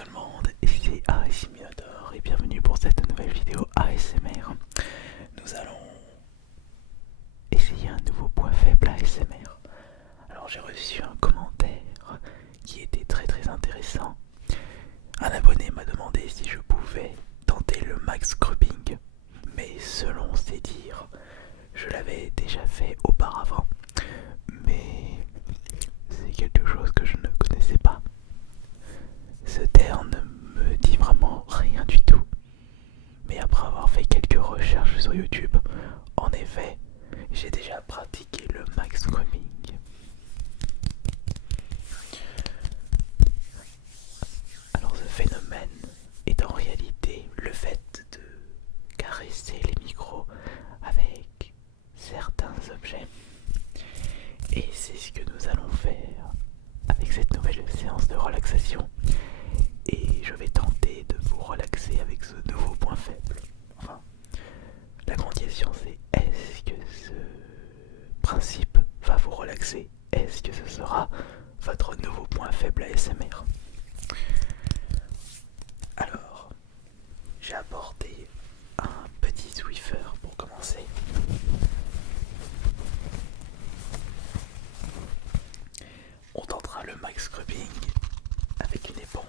tout le monde, ici Simulator et bienvenue pour cette nouvelle vidéo ASMR. Nous allons essayer un nouveau point faible ASMR. Alors j'ai reçu un commentaire qui était très intéressant. Un abonné m'a demandé si je pouvais tenter le max scrubbing, mais selon ses dires, je l'avais déjà fait auparavant. Mais c'est quelque chose que je ne connaissais pas. Ce terme ne me dit vraiment rien du tout. Mais après avoir fait quelques recherches sur YouTube, en effet, j'ai déjà pratiqué le max scrubbing. Alors ce phénomène est en réalité le fait de caresser les micros avec certains objets. Et c'est ce que nous allons faire avec cette nouvelle séance de relaxation. Et je vais tenter de vous relaxer avec ce nouveau point faible. Enfin, la grande question c'est, est-ce que ce principe va vous relaxer? Est-ce que ce sera votre nouveau point faible ASMR? Alors, j'ai apporté un petit Swiffer pour commencer. On tentera le max scrubbing avec une éponge.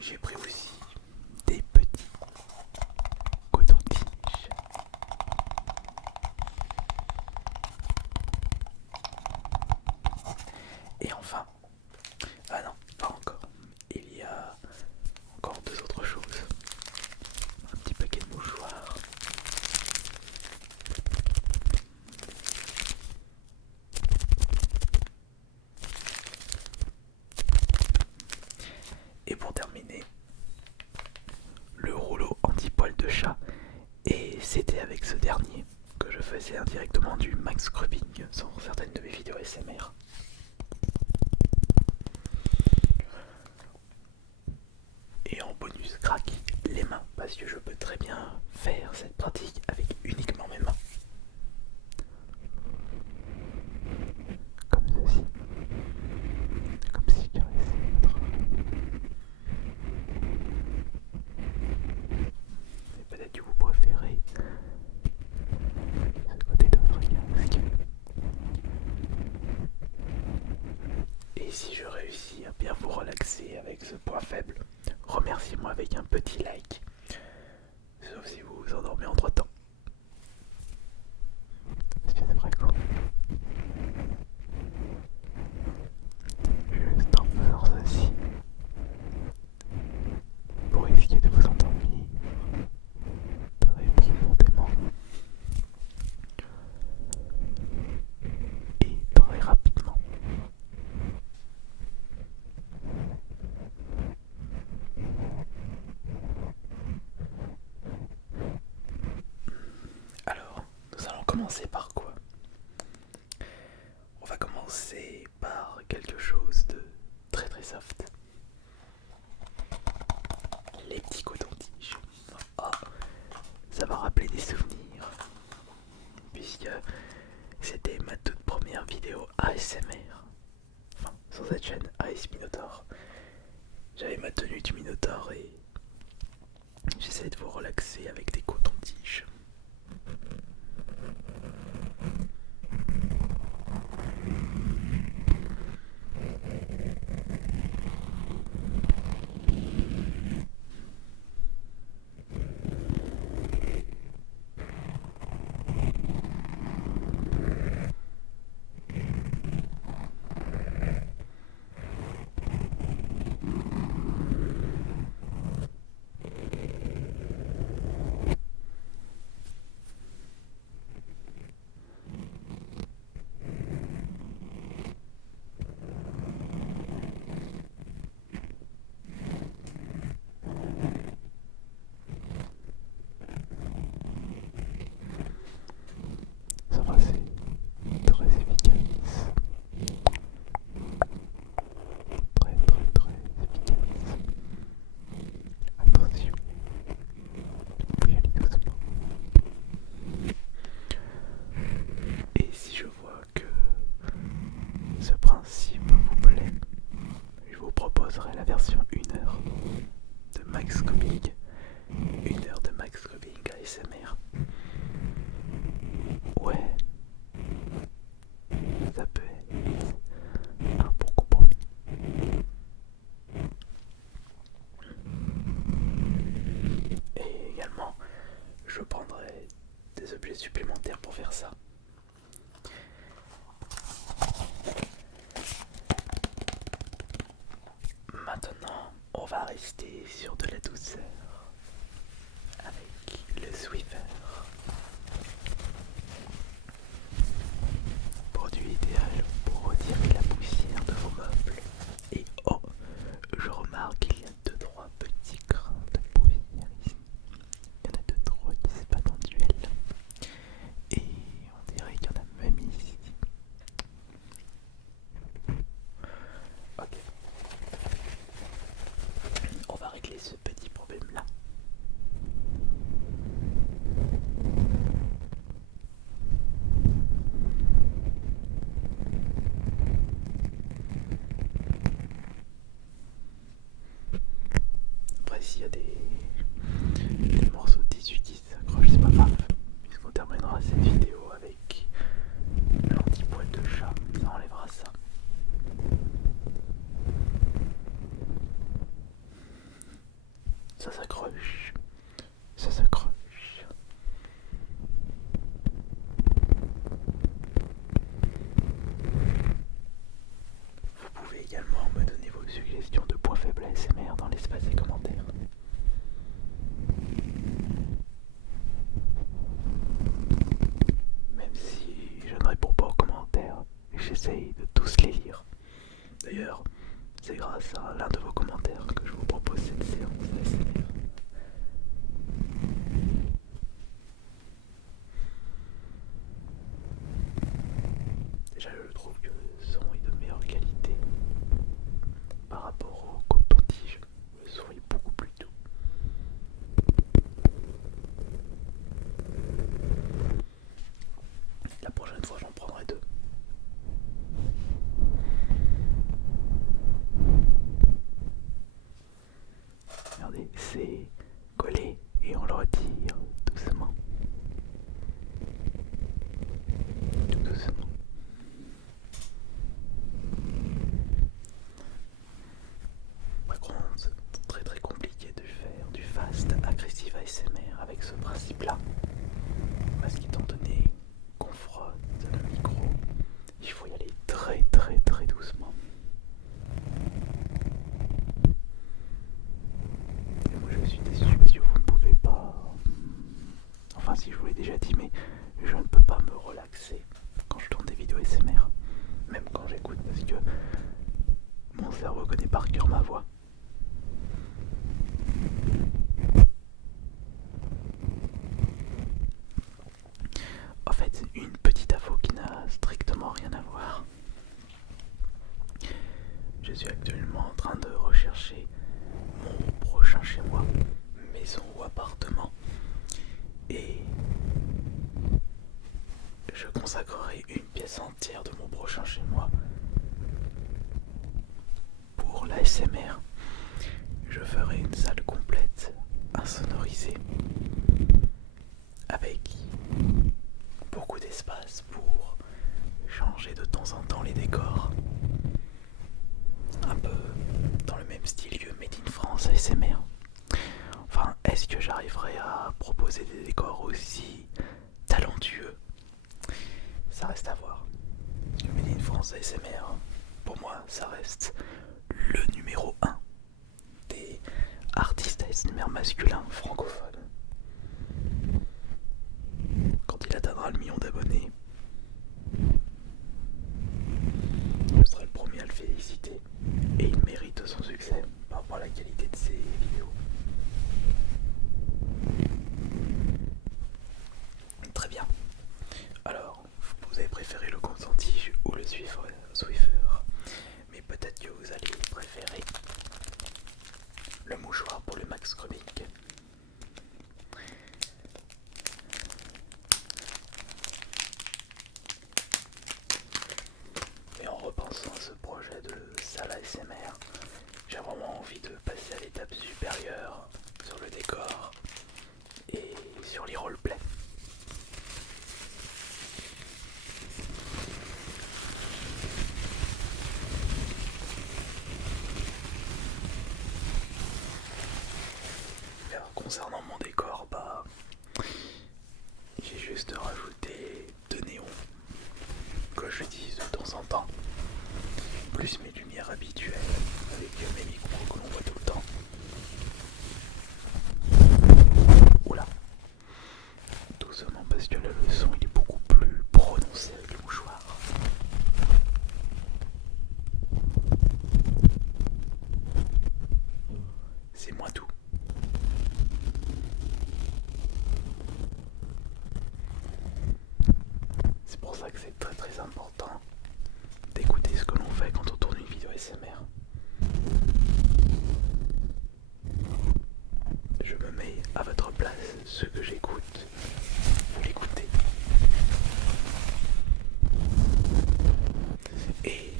J'ai pris aussi des petits cotons-tiges. Et enfin, ah non, pas encore. Il y a encore deux autres choses. Un petit paquet de mouchoirs. Et pour terminer, le rouleau anti-poil de chat. Et c'était avec ce dernier que je faisais indirectement du max scrubbing sur certaines de mes vidéos ASMR. Et en bonus crack, les mains, parce que je peux très bien faire cette pratique avec uniquement mes mains. Comme ceci. Comme si je caressais votre... Et peut-être que vous préférez ce côté de votre casque. Et si je réussis à bien vous relaxer avec ce point faible, remerciez-moi avec un petit like. Sauf si vous vous endormez entre temps. Parce que c'est vrai quoi. Juste en faisant ceci, pour risquer de vous endormir très profondément et très rapidement. Alors, nous allons commencer par quoi? On va commencer par quelque chose de très soft. Les petits cotons-tiges. Oh, ça va rappeler des souvenirs. Puisque c'était ma toute première vidéo ASMR. Enfin, sur cette chaîne AS Minotaur. J'avais ma tenue du Minotaur et j'essaie de vous relaxer avec des cotons-tiges. version 1 heure de Max Coping. 1 heure de Max Coping ASMR. Ouais, ça peut être un bon compromis. Et également, je prendrai des objets supplémentaires pour faire ça. Maintenant, on va rester sur de la douceur avec le Swiffer. Produit idéal pour retirer la poussière de vos meubles. Et oh, je remarque qu'il y a 2-3 petits grains de poussière ici. Il y en a 2-3 qui se battent en duel. Et on dirait qu'il y en a même ici. Ok. On va régler ce petit problème là. Après s'il y a des morceaux de tissu qui s'accrochent, c'est pas grave, puisqu'on terminera cette vidéo avec l'anti-poil de chat, ça enlèvera ça. Ça s'accroche, ça s'accroche. Vous pouvez également me donner vos suggestions de points faibles ASMR dans l'espace des commentaires. Même si je ne réponds pas aux commentaires, j'essaye de tous les lire. D'ailleurs, c'est grâce à l'un de vos commentaires que je vous propose cette séance ASMR. Déjà, je trouve que le son est de meilleure qualité par rapport au coton-tige. Le son est beaucoup plus doux. La prochaine fois, j'en prendrai 2. Regardez, c'est collé et on le retire doucement. Tout doucement. Par contre, c'est très compliqué de faire du fast agressif ASMR avec ce principe-là. Parce qu'étant donné qu'on frotte le micro, il faut y aller très doucement. Et moi je suis déçu parce que vous ne pouvez pas... Enfin si je vous l'ai déjà dit, mais je ne peux pas me relaxer quand je tourne des vidéos ASMR. Même quand j'écoute parce que mon cerveau connaît par cœur ma voix. En fait, une petite info qui n'a strictement rien à voir. Je suis actuellement en train de rechercher mon prochain chez moi, maison ou appartement. Et je consacrerai une pièce entière de mon prochain chez moi pour l'ASMR. Je ferai une salle complète, insonorisée, avec beaucoup d'espace pour changer de temps en temps les décors. Un peu dans le même style que Made in France ASMR. Enfin, est-ce que j'arriverai à proposer des décors aussi talentueux? Ça reste à voir. Made in France ASMR, pour moi, ça reste le numéro 1 des artistes ASMR masculins francophones. Quand il atteindra le million d'abonnés, je serai le premier à le féliciter. Et il mérite son succès par rapport à la qualité de ses vidéos. Très bien. Alors, vous avez préféré le coton-tige ou le Swiffer? Mais peut-être que vous allez préférer le mouchoir pour le Max Coping. Mais en repensant à ce projet de salle ASMR, j'ai vraiment envie à l'étape supérieure sur le décor et sur les roleplays. Alors, concernant mon décor, j'ai juste rajouté 2 néons que j'utilise de temps en temps, plus mes lumières habituelles avec mes micros que l'on voit tout le temps. Oula, doucement parce que là le son il est beaucoup plus prononcé avec le mouchoir. C'est moins doux. C'est pour ça que c'est très très important d'écouter ce que l'on fait quand on tourne une vidéo ASMR. Je me mets à votre place, ce que j'écoute, vous l'écoutez. Et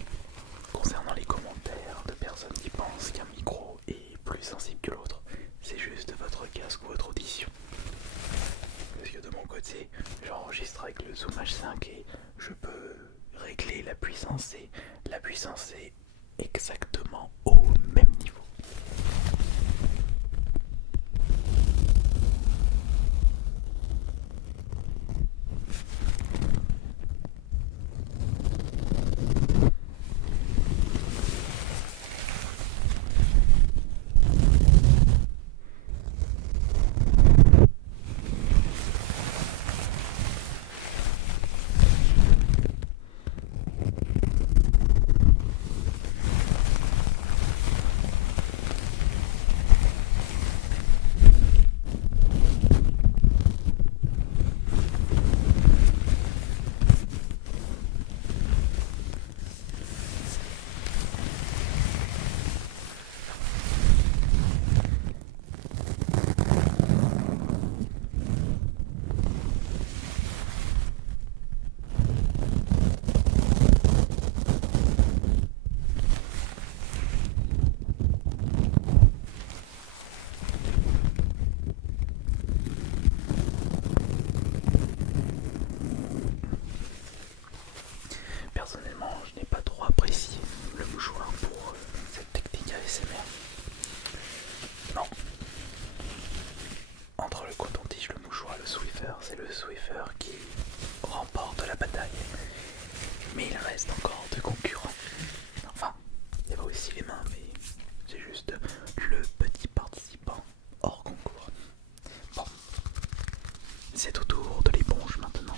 concernant les commentaires de personnes qui pensent qu'un micro est plus sensible que l'autre, c'est juste votre casque ou votre audition. Parce que de mon côté, j'enregistre avec le Zoom H5 et je peux régler la puissance et la puissance est exactement au même niveau. Personnellement, je n'ai pas trop apprécié le mouchoir pour cette technique ASMR. Non. Entre le coton-tige, le mouchoir et le Swiffer, c'est le Swiffer qui remporte la bataille. Mais il reste encore 2 concurrents. Enfin, il y avait aussi les mains, mais c'est juste le petit participant hors concours. Bon, c'est au tour de l'éponge maintenant.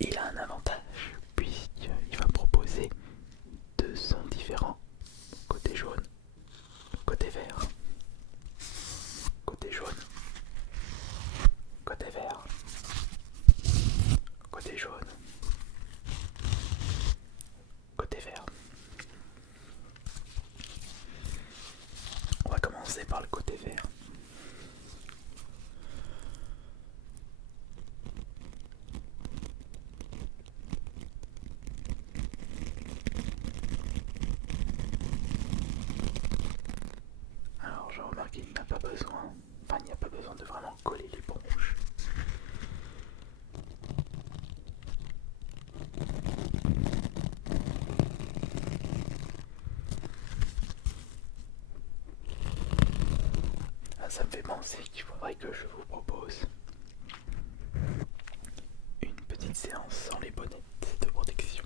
Il a un avantage puisqu'il va proposer 2 sons différents. Côté jaune, côté vert. Côté jaune, côté vert. Côté jaune, côté vert. On va commencer par le côté vert. Alors j'ai remarqué qu'il n'y a pas besoin, il n'y a pas besoin de vraiment coller l'éponge. Ça me fait penser qu'il faudrait que je vous propose une petite séance sans les bonnettes de protection.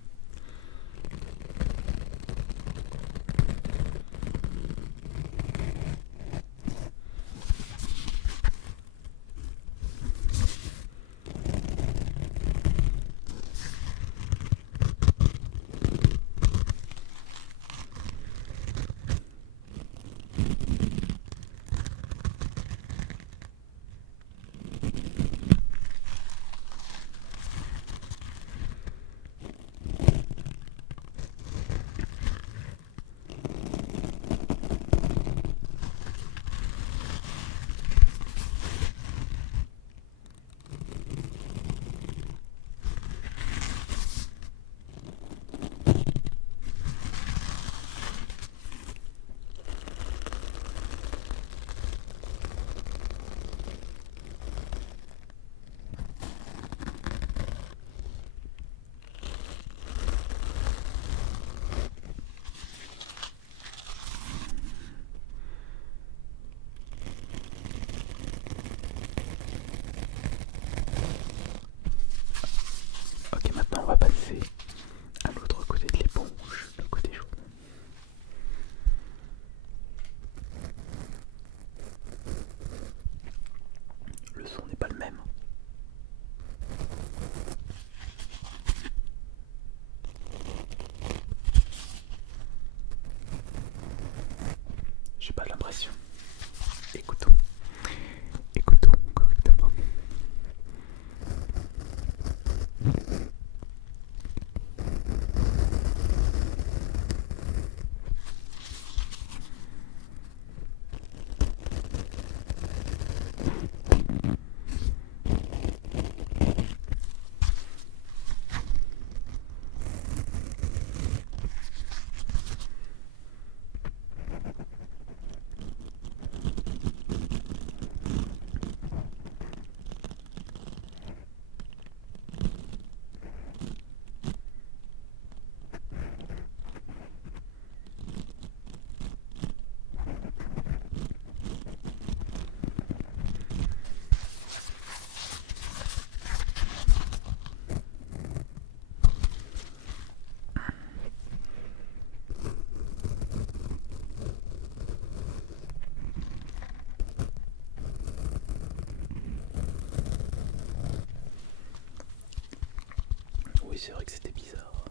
Oui, c'est vrai que c'était bizarre,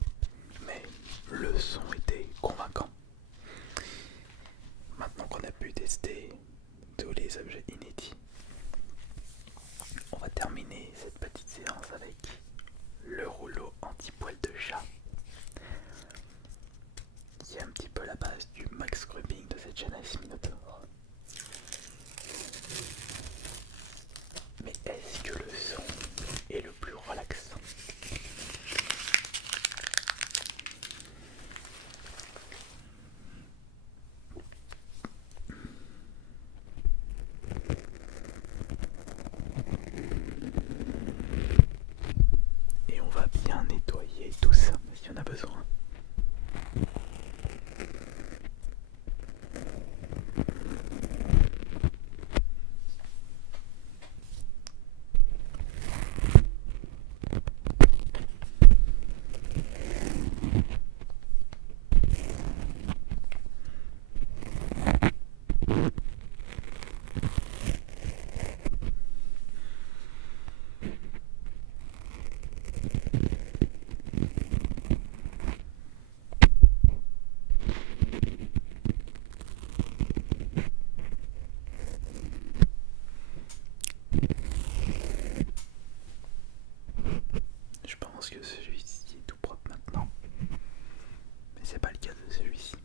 mais le son était convaincant. Maintenant qu'on a pu tester tous les objets inédits, on va terminer cette petite séance avec le rouleau anti-poil de chat, qui est un petit peu la base du max scrubbing de cette chaîne AS Minotaur. Mais est-ce que le son est le plus relaxant? Et on va bien nettoyer tout ça si on a besoin. Je pense que celui-ci est tout propre maintenant, mais c'est pas le cas de celui-ci.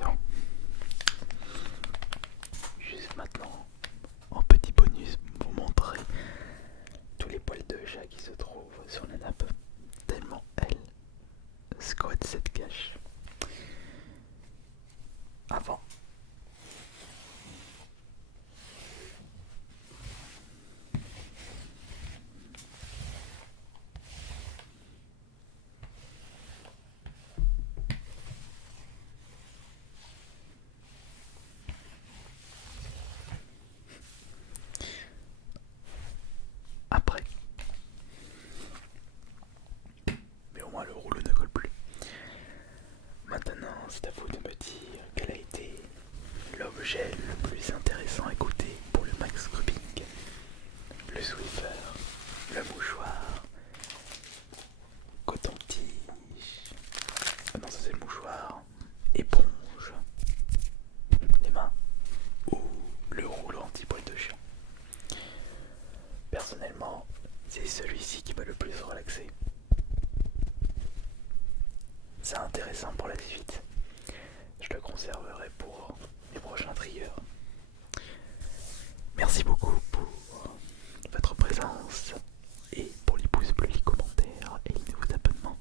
Non. Juste maintenant, en petit bonus, vous montrer tous les poils de chat qui se trouvent sur la nappe, tellement elle squatte cette cache. Avant. Après. Mais au moins le rouleau ne colle plus. Maintenant, c'est à vous de me dire quel a été l'objet le plus intéressant à écouter pour le max scrubbing. Le Swiffer, le mouchoir, coton-tige, non ça c'est le mouchoir, éponge, les mains ou le rouleau anti-poil de chien. Personnellement, c'est celui-ci qui m'a le plus relaxé. C'est intéressant pour la suite. Je le conserverai pour mes prochains triggers. Merci beaucoup pour votre présence et pour les pouces bleus, les commentaires et les nouveaux abonnements.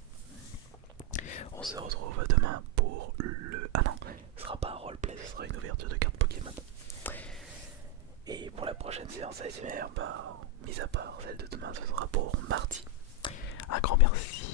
On se retrouve demain pour le... Ah non, ce sera pas un roleplay, ce sera une ouverture de cartes Pokémon. Et pour la prochaine séance ASMR, mis à part celle de demain, ce sera pour mardi. Un grand merci